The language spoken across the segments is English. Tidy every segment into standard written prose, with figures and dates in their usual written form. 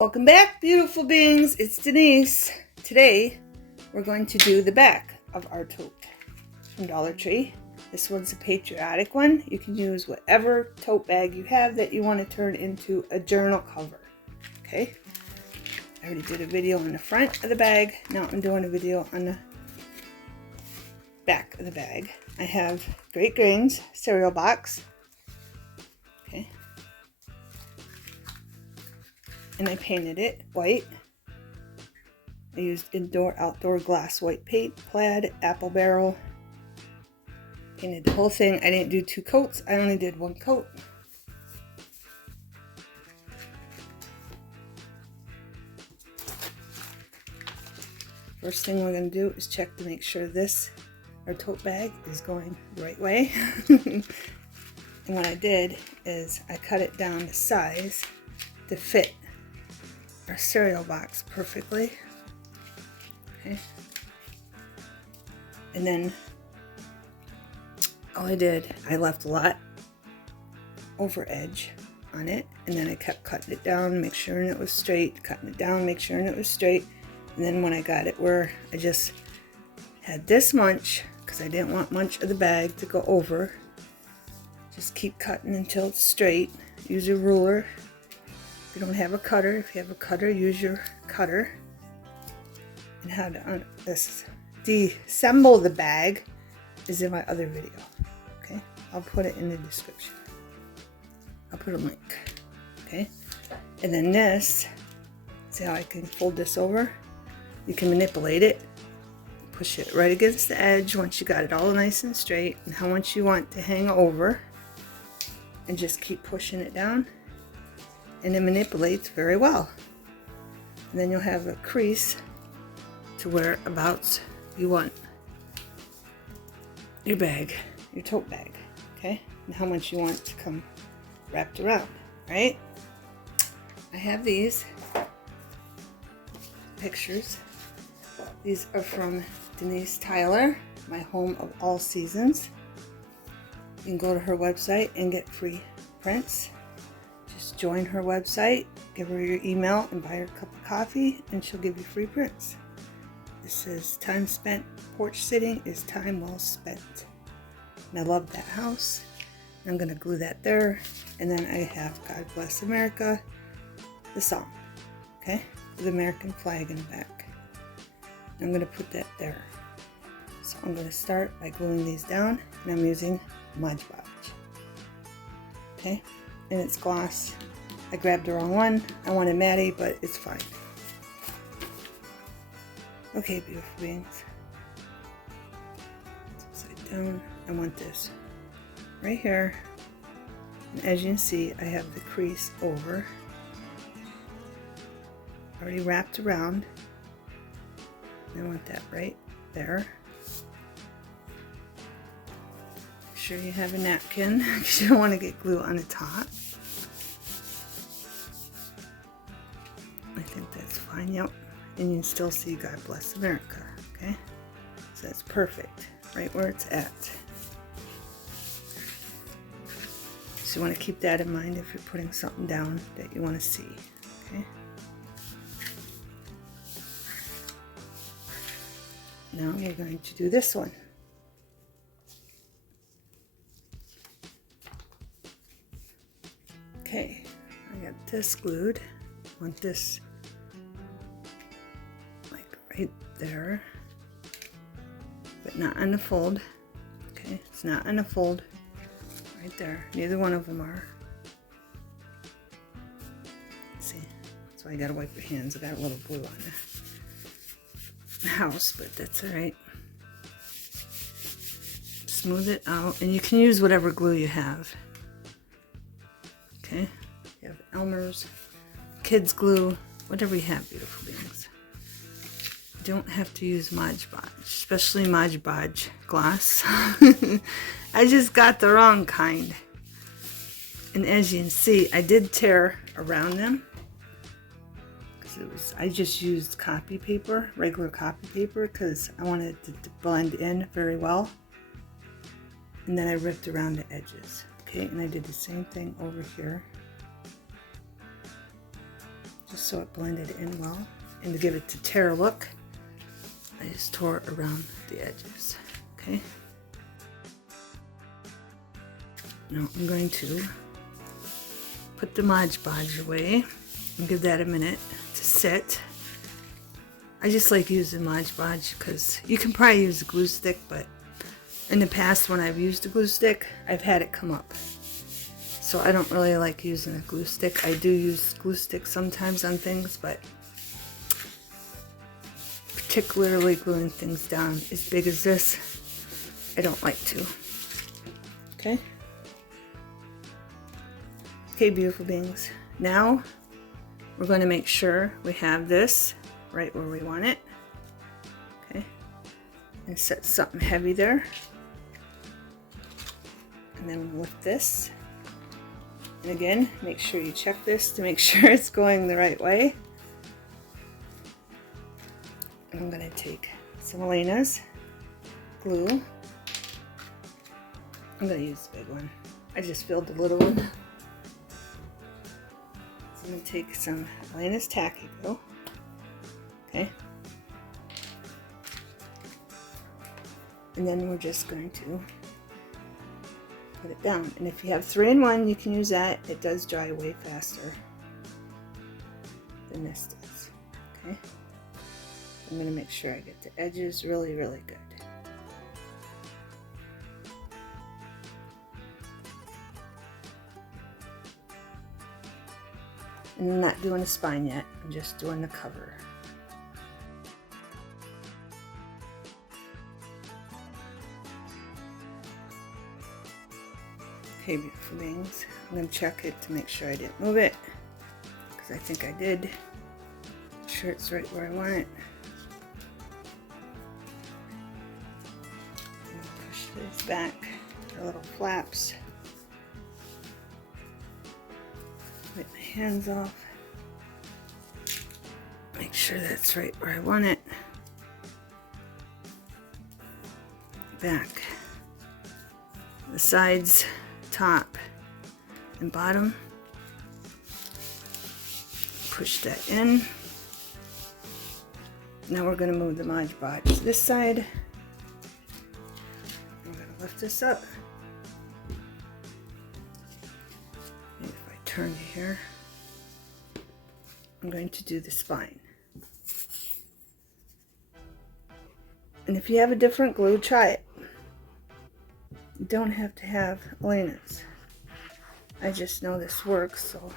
Welcome back, beautiful beings. It's Denise. Today, we're going to do the back of our tote from Dollar Tree. This one's a patriotic one. You can use whatever tote bag you have that you want to turn into a journal cover. Okay? I already did a video on the front of the bag. Now I'm doing a video on the back of the bag. I have Great Grains cereal box. Okay. And I painted it white. I used outdoor glass white paint, plaid, apple barrel. Painted the whole thing. I didn't do 2 coats. I only did 1 coat. First thing we're going to do is check to make sure our tote bag is going the right way. And what I did is I cut it down to size to fit our cereal box perfectly. Okay. And then all I did, I left a lot over edge on it, and then I kept cutting it down, make sure it was straight, cutting it down, make sure it was straight. And then when I got it where I just had this much, because I didn't want much of the bag to go over, just keep cutting until it's straight. Use your ruler. If you don't have a cutter, if you have a cutter, use your cutter. And how to disassemble the bag is in my other video. Okay, I'll put it in the description. I'll put a link. Okay, and then this, see how I can fold this over? You can manipulate it, push it right against the edge once you got it all nice and straight, and how much you want to hang over, and just keep pushing it down, and it manipulates very well. And then you'll have a crease to whereabouts you want your bag, your tote bag, okay? And how much you want to come wrapped around, right? I have these pictures. These are from Denise Tyler, my home of all seasons. You can go to her website and get free prints. Just join her website, give her your email, and buy her a cup of coffee, and she'll give you free prints. This says, time spent porch sitting is time well spent. And I love that house. I'm going to glue that there. And then I have God Bless America, the song, okay? With the American flag in the back. I'm going to put that there. So I'm going to start by gluing these down, and I'm using Mod Podge. Okay? And it's gloss. I grabbed the wrong one. I wanted Maddie, but it's fine. Okay, beautiful beings. Upside down. I want this right here. And as you can see, I have the crease over. Already wrapped around. I want that right there. Make sure you have a napkin because you don't want to get glue on the top. I think that's fine, yep. And you can still see God Bless America, okay? So that's perfect, right where it's at. So you want to keep that in mind if you're putting something down that you want to see, okay? Now we're going to do this one. Okay, I got this glued. I want this like right there, but not on the fold. Okay, it's not on the fold right there. Neither one of them are. Let's see, that's why you gotta wipe your hands. I got a little glue on the house, but that's all right. Smooth it out, and you can use whatever glue you have. Okay, you have Elmer's, kids glue, whatever you have, beautiful beings. You don't have to use Mod Podge, especially Mod Podge gloss. I just got the wrong kind, and as you can see, I did tear around them. I just used copy paper, regular copy paper, because I wanted it to blend in very well. And then I ripped around the edges. Okay, and I did the same thing over here. just so it blended in well. And to give it the tear look, I just tore it around the edges, okay? Now I'm going to put the Mod Podge away and give that a minute to sit. I just like using Mod Podge because you can probably use a glue stick, but in the past when I've used a glue stick, I've had it come up. So I don't really like using a glue stick. I do use glue sticks sometimes on things, but particularly gluing things down as big as this, I don't like to. Okay? Okay, beautiful beings. Now we're going to make sure we have this right where we want it. Okay? And set something heavy there. And then lift this. And again, make sure you check this to make sure it's going the right way. And I'm going to take some Elena's glue. I'm going to use the big one. I just filled the little one. So I'm going to take some Elena's tacky glue. Okay. And then we're just going to put it down. And if you have 3-in-1, you can use that. It does dry way faster than this does. Okay. I'm going to make sure I get the edges really, really good. And I'm not doing the spine yet. I'm just doing the cover. Okay, beautiful beings. I'm going to check it to make sure I didn't move it, because I think I did. Make sure it's right where I want it. Push these back, our little flaps. Wipe my hands off. Make sure that's right where I want it. Back. The sides, top and bottom. Push that in. Now we're going to move the Mod Podge to this side. I'm going to lift this up. And if I turn here, I'm going to do the spine. And if you have a different glue, try it. You don't have to have Elena's. I just know this works, so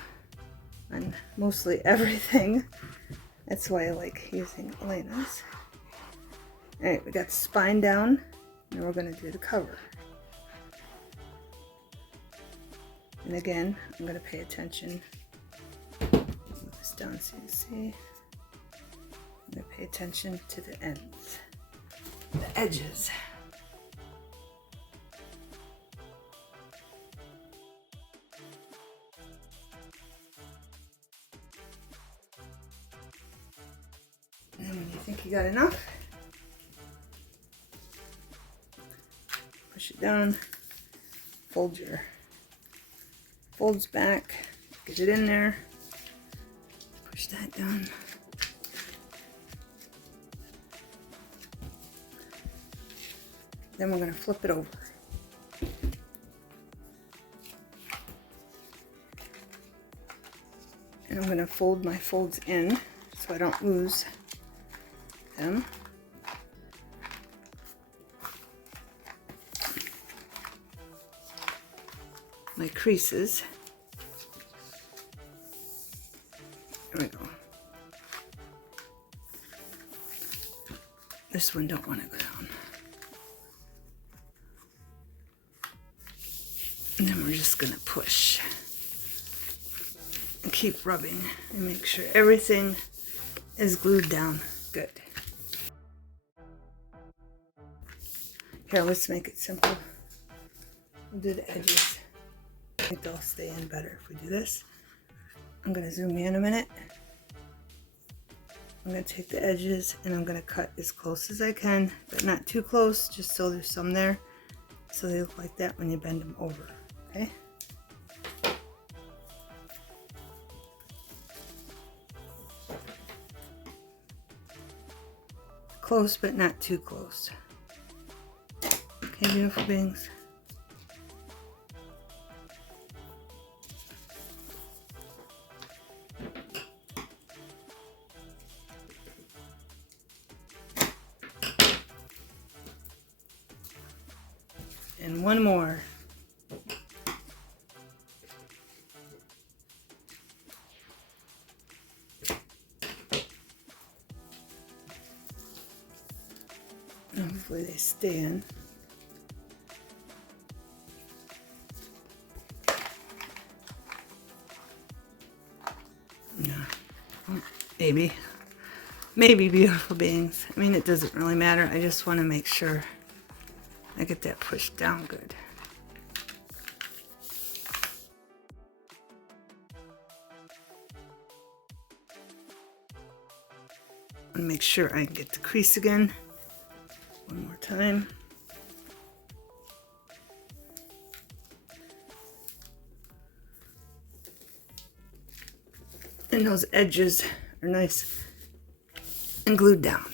on mostly everything. That's why I like using Elena's. Alright, we got the spine down. Now we're going to do the cover. And again, I'm going to pay attention. Move this down so you can see. I'm going to pay attention to the ends, the edges. And then when you think you got enough, push it down, fold your folds back, get it in there, push that down. Then we're going to flip it over. And I'm going to fold my folds in so I don't lose them. My creases. There we go. This one don't want to go down. And then we're just going to push and keep rubbing and make sure everything is glued down good. Here, let's make it simple. We'll do the edges. I think they'll stay in better if we do this. I'm going to zoom in a minute. I'm going to take the edges and I'm going to cut as close as I can, but not too close, just so there's some there, so they look like that when you bend them over. Okay? close, but not too close. Okay, beautiful beings. And one more. Hopefully they stay in. Yeah. Oh, maybe beautiful beings. I mean, it doesn't really matter. I just want to make sure I get that pushed down good. And make sure I can get the crease again. One more time. And those edges are nice and glued down.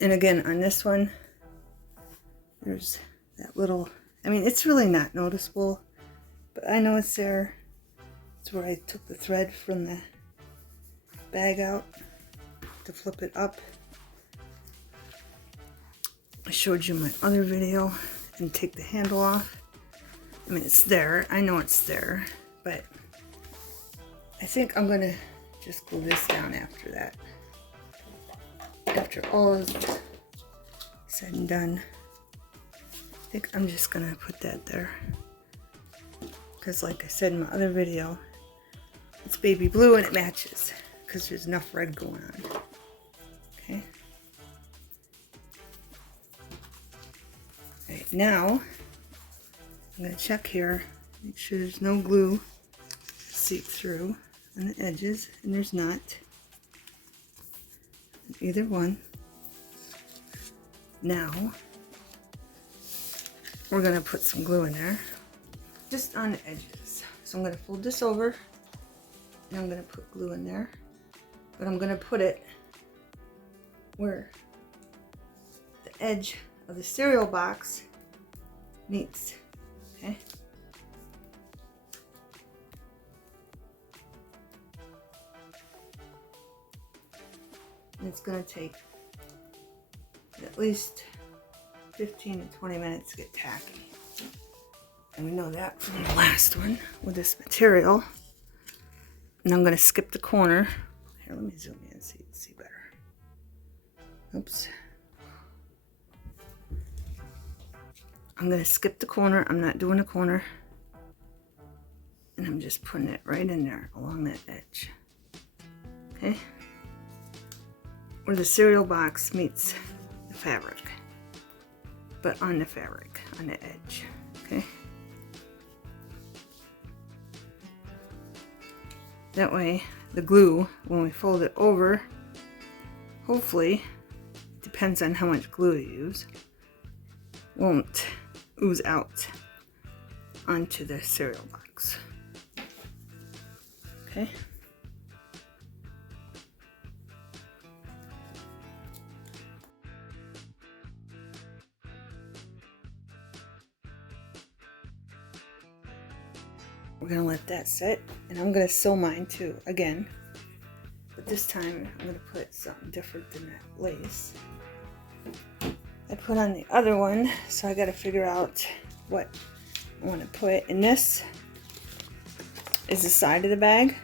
And again, on this one, there's that little, I mean, it's really not noticeable, but I know it's there. It's where I took the thread from the bag out to flip it up. I showed you my other video and take the handle off. I mean, it's there. I know it's there, but I think I'm gonna just glue this down after that. After all is said and done, I think I'm just gonna put that there. Because like I said in my other video, it's baby blue and it matches because there's enough red going on. Okay. All right, now I'm going to check here, make sure there's no glue seep through on the edges, and there's not. Either one. Now we're going to put some glue in there, just on the edges. So I'm going to fold this over, and I'm going to put glue in there, but I'm going to put it where the edge of the cereal box meets. Okay. And it's going to take at least 15 to 20 minutes to get tacky. And we know that from the last one with this material. And I'm going to skip the corner. Here, let me zoom in so you can see better. Oops. I'm going to skip the corner. I'm not doing a corner. And I'm just putting it right in there along that edge. Okay? Where the cereal box meets the fabric. But on the fabric, on the edge. Okay? That way, the glue, when we fold it over, hopefully, depends on how much glue you use, won't ooze out onto the cereal box. Okay? We're going to let that sit, and I'm going to sew mine too, again. But this time, I'm going to put something different than that lace. I put on the other one, so I got to figure out what I want to put. And this is the side of the bag.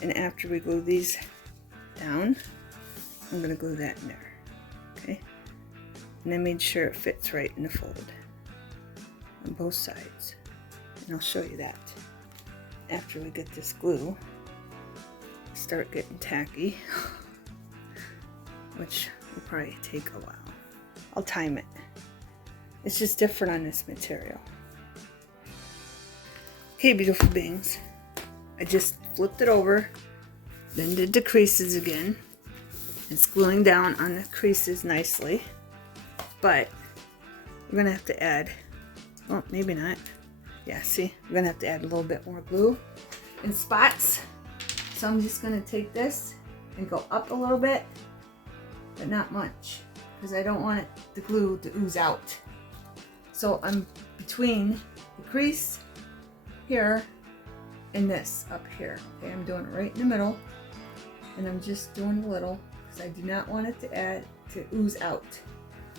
And after we glue these down, I'm going to glue that in there. Okay? And I made sure it fits right in the fold on both sides. And I'll show you that after we get this glue. Start getting tacky, which will probably take a while. I'll time it. It's just different on this material. Okay, beautiful beings. I just flipped it over, then did the creases again. It's gluing down on the creases nicely, but we're gonna have to add, well, maybe not. Yeah, see, we're gonna have to add a little bit more glue in spots. So I'm just gonna take this and go up a little bit, but not much, because I don't want the glue to ooze out. So I'm between the crease here and this up here. Okay, I'm doing it right in the middle, and I'm just doing a little because I do not want it to ooze out.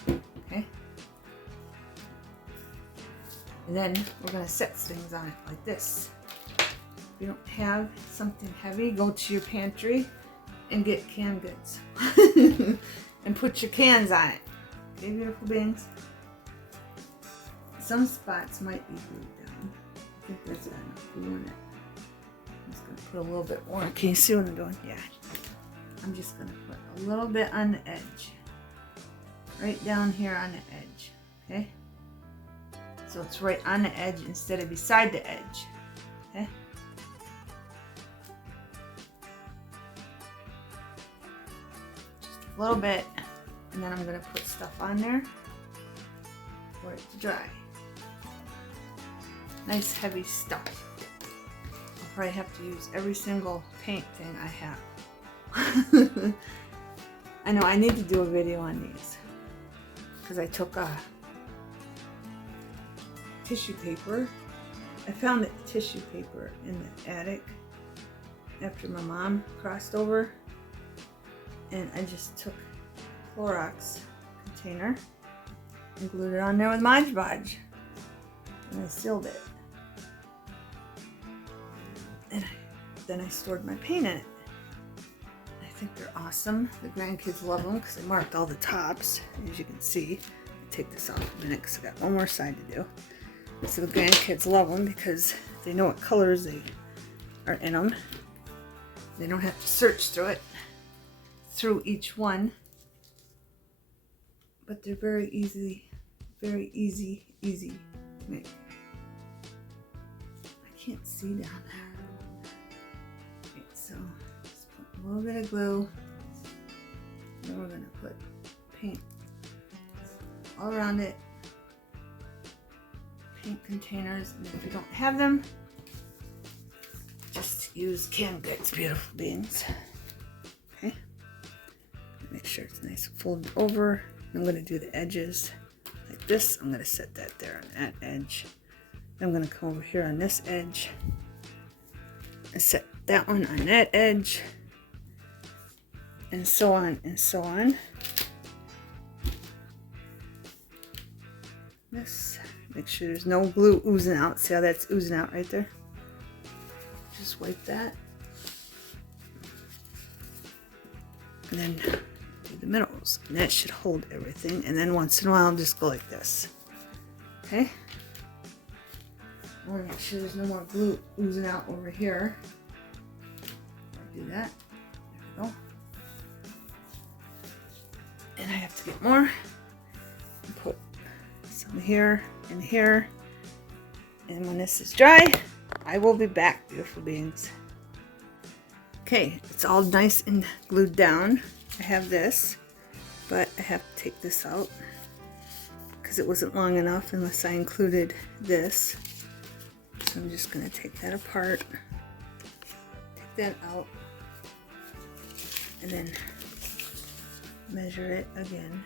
Okay, and then we're going to set things on it like this. If you don't have something heavy, go to your pantry and get canned goods and put your cans on it. Okay, beautiful beings. Some spots might be glued down. I think there's enough glue in it. I'm just going to put a little bit more. Can you see what I'm doing? Yeah. I'm just going to put a little bit on the edge. Right down here on the edge. Okay? So it's right on the edge instead of beside the edge. Okay? Just a little bit. And then I'm going to put stuff on there for it to dry. Nice heavy stuff. I'll probably have to use every single paint thing I have. I know I need to do a video on these because I took a tissue paper. I found the tissue paper in the attic after my mom crossed over, and I just took a Clorox container and glued it on there with Mod Podge, and I sealed it. And then I stored my paint in it. I think they're awesome. The grandkids love them because I marked all the tops, as you can see. I'll take this off a minute because I got one more side to do. So the grandkids love them because they know what colors they are in them. They don't have to search through each one. But they're very easy to make. I can't see down there. Okay, so just put a little bit of glue. Then we're going to put paint all around it. Paint containers, and if you don't have them, just use canned goods, beautiful beings. Okay, make sure it's nice and folded over. I'm going to do the edges like this. I'm going to set that there on that edge. I'm going to come over here on this edge and set that one on that edge, and so on and so on. This. Make sure there's no glue oozing out. See how that's oozing out right there? Just wipe that. And then do the middles. And that should hold everything. And then once in a while, just go like this. Okay? I want to make sure there's no more glue oozing out over here. I'll do that. There we go. And I have to get more. And put some here and here, and when this is dry, I will be back, beautiful beings. Okay, it's all nice and glued down. I have this, but I have to take this out because it wasn't long enough unless I included this. So I'm just going to take that apart, take that out, and then measure it again.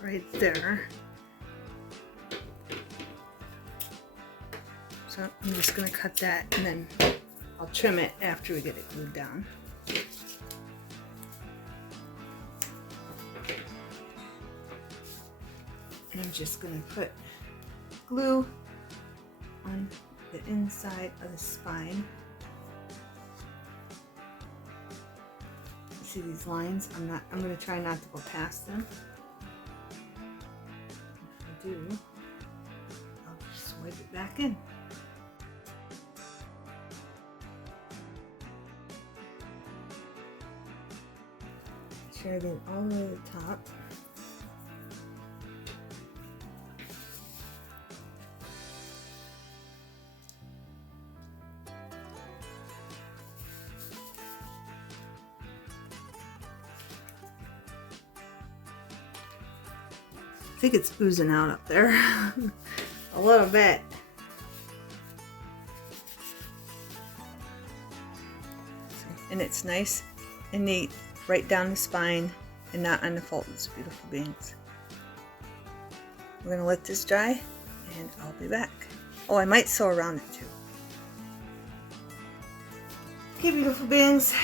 Right there. So I'm just going to cut that, and then I'll trim it after we get it glued down. And I'm just going to put glue on the inside of the spine. See these lines? I'm going to try not to go past them. If I do, I'll just wipe it back in. Make sure I get it all the way to the top. I think it's oozing out up there a little bit. and it's nice and neat right down the spine and not on the folds, beautiful beings. We're going to let this dry and I'll be back. Oh, I might sew around it too. Okay, beautiful beings,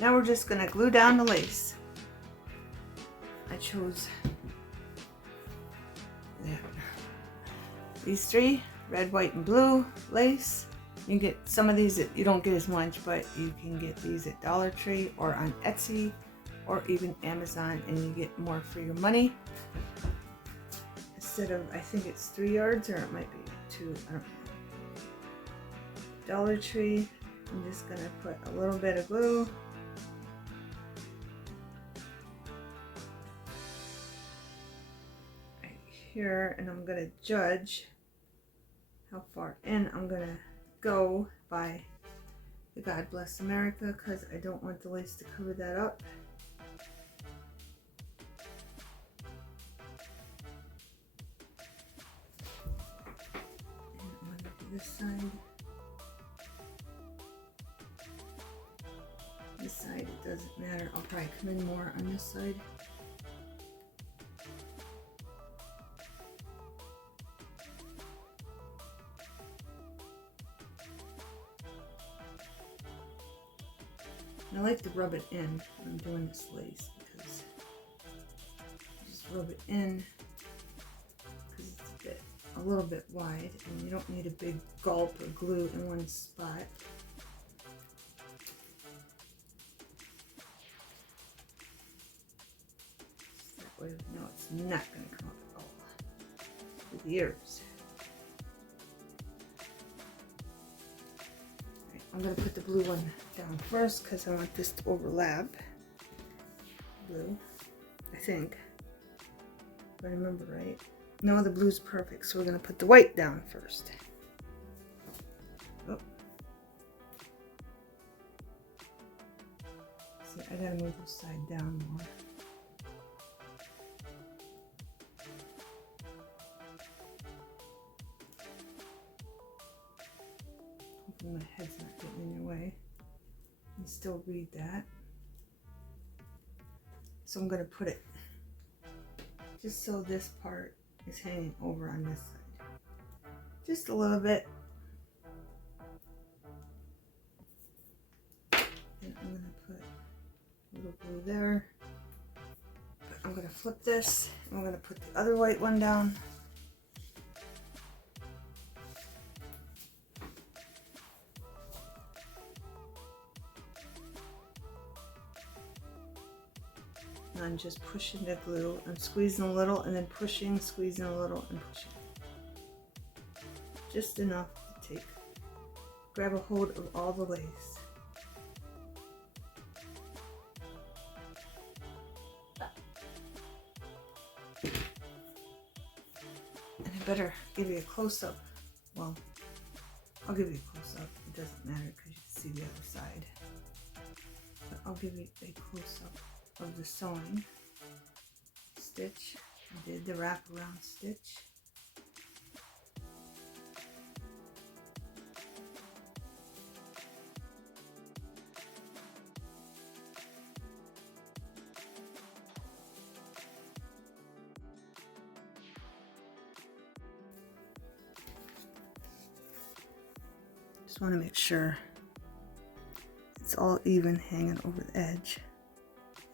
now we're just going to glue down the lace. I chose these three, red, white, and blue lace. You can get some of these that you don't get as much, but you can get these at Dollar Tree or on Etsy or even Amazon, and you get more for your money. Instead of, I think it's 3 yards, or it might be 2, I don't know. Dollar Tree, I'm just gonna put a little bit of glue. Right here, and I'm gonna judge how far in I'm gonna go by the God Bless America, because I don't want the lace to cover that up. And I'm gonna do this side. This side, it doesn't matter. I'll probably come in more on this side. I like to rub it in when I'm doing this lace, because you just rub it in because it's a little bit wide, and you don't need a big gulp of glue in one spot. So that way we know it's not going to come up at all with the ears. I'm going to put the blue one down first because I want this to overlap. Blue, I think. If I remember right. No, the blue's perfect, so we're going to put the white down first. Oh. See, I got to move this side down more. My head's not getting in your way. You can still read that. So I'm going to put it just so this part is hanging over on this side. Just a little bit. And I'm going to put a little blue there. But I'm going to flip this. I'm going to put the other white one down. I'm just pushing the glue. I'm squeezing a little and then pushing, squeezing a little and pushing. Just enough to grab a hold of all the lace. And I better give you a close-up. Well, I'll give you a close-up. It doesn't matter because you can see the other side. But I'll give you a close-up of the sewing stitch. I did the wraparound stitch. Just want to make sure it's all even hanging over the edge.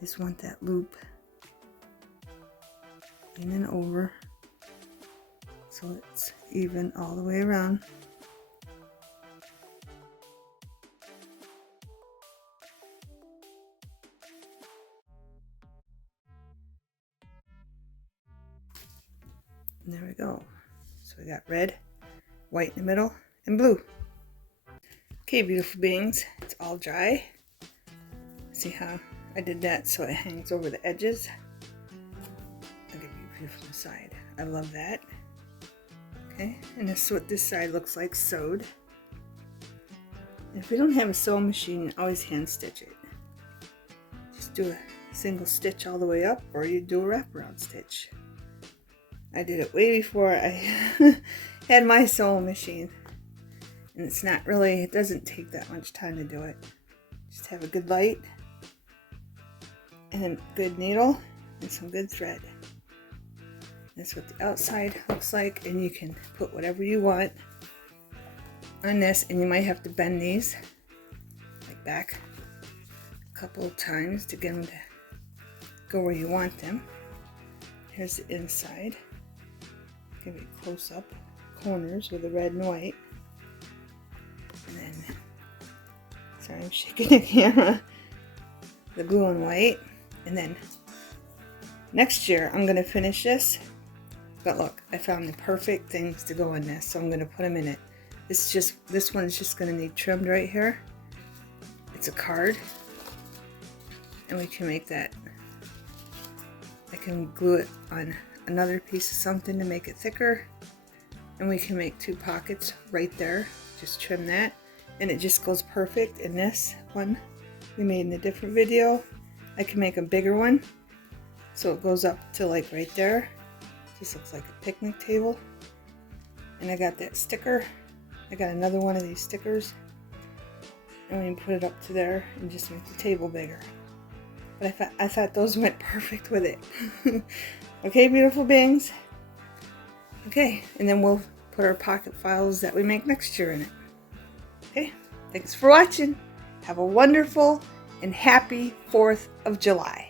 Just want that loop in and over so it's even all the way around. And there we go. So we got red, white in the middle, and blue. Okay, beautiful beings, it's all dry. See how I did that so it hangs over the edges. I'll give you a view from the side. I love that. Okay, and this is what this side looks like sewed. And if we don't have a sewing machine, always hand stitch it. Just do a single stitch all the way up, or you do a wraparound stitch. I did it way before I had my sewing machine. And it's not really, it doesn't take that much time to do it. Just have a good light and a good needle and some good thread. That's what the outside looks like, and you can put whatever you want on this, and you might have to bend these like back a couple of times to get them to go where you want them. Here's the inside. Give you a close-up corners with the red and white. And then, sorry, I'm shaking the camera. The blue and white. And then next year I'm going to finish this. But look, I found the perfect things to go in this, so I'm going to put them in it. This one's just going to need trimmed right here. It's a card. And we can make that. I can glue it on another piece of something to make it thicker. And we can make 2 pockets right there. Just trim that. And it just goes perfect in this one we made in a different video. I can make a bigger one. So it goes up to like right there. This looks like a picnic table. And I got that sticker. I got another one of these stickers. And we can put it up to there and just make the table bigger. But I thought those went perfect with it. Okay, beautiful beings. Okay, and then we'll put our pocket files that we make next year in it. Okay, thanks for watching. Have a wonderful and happy 4th of July.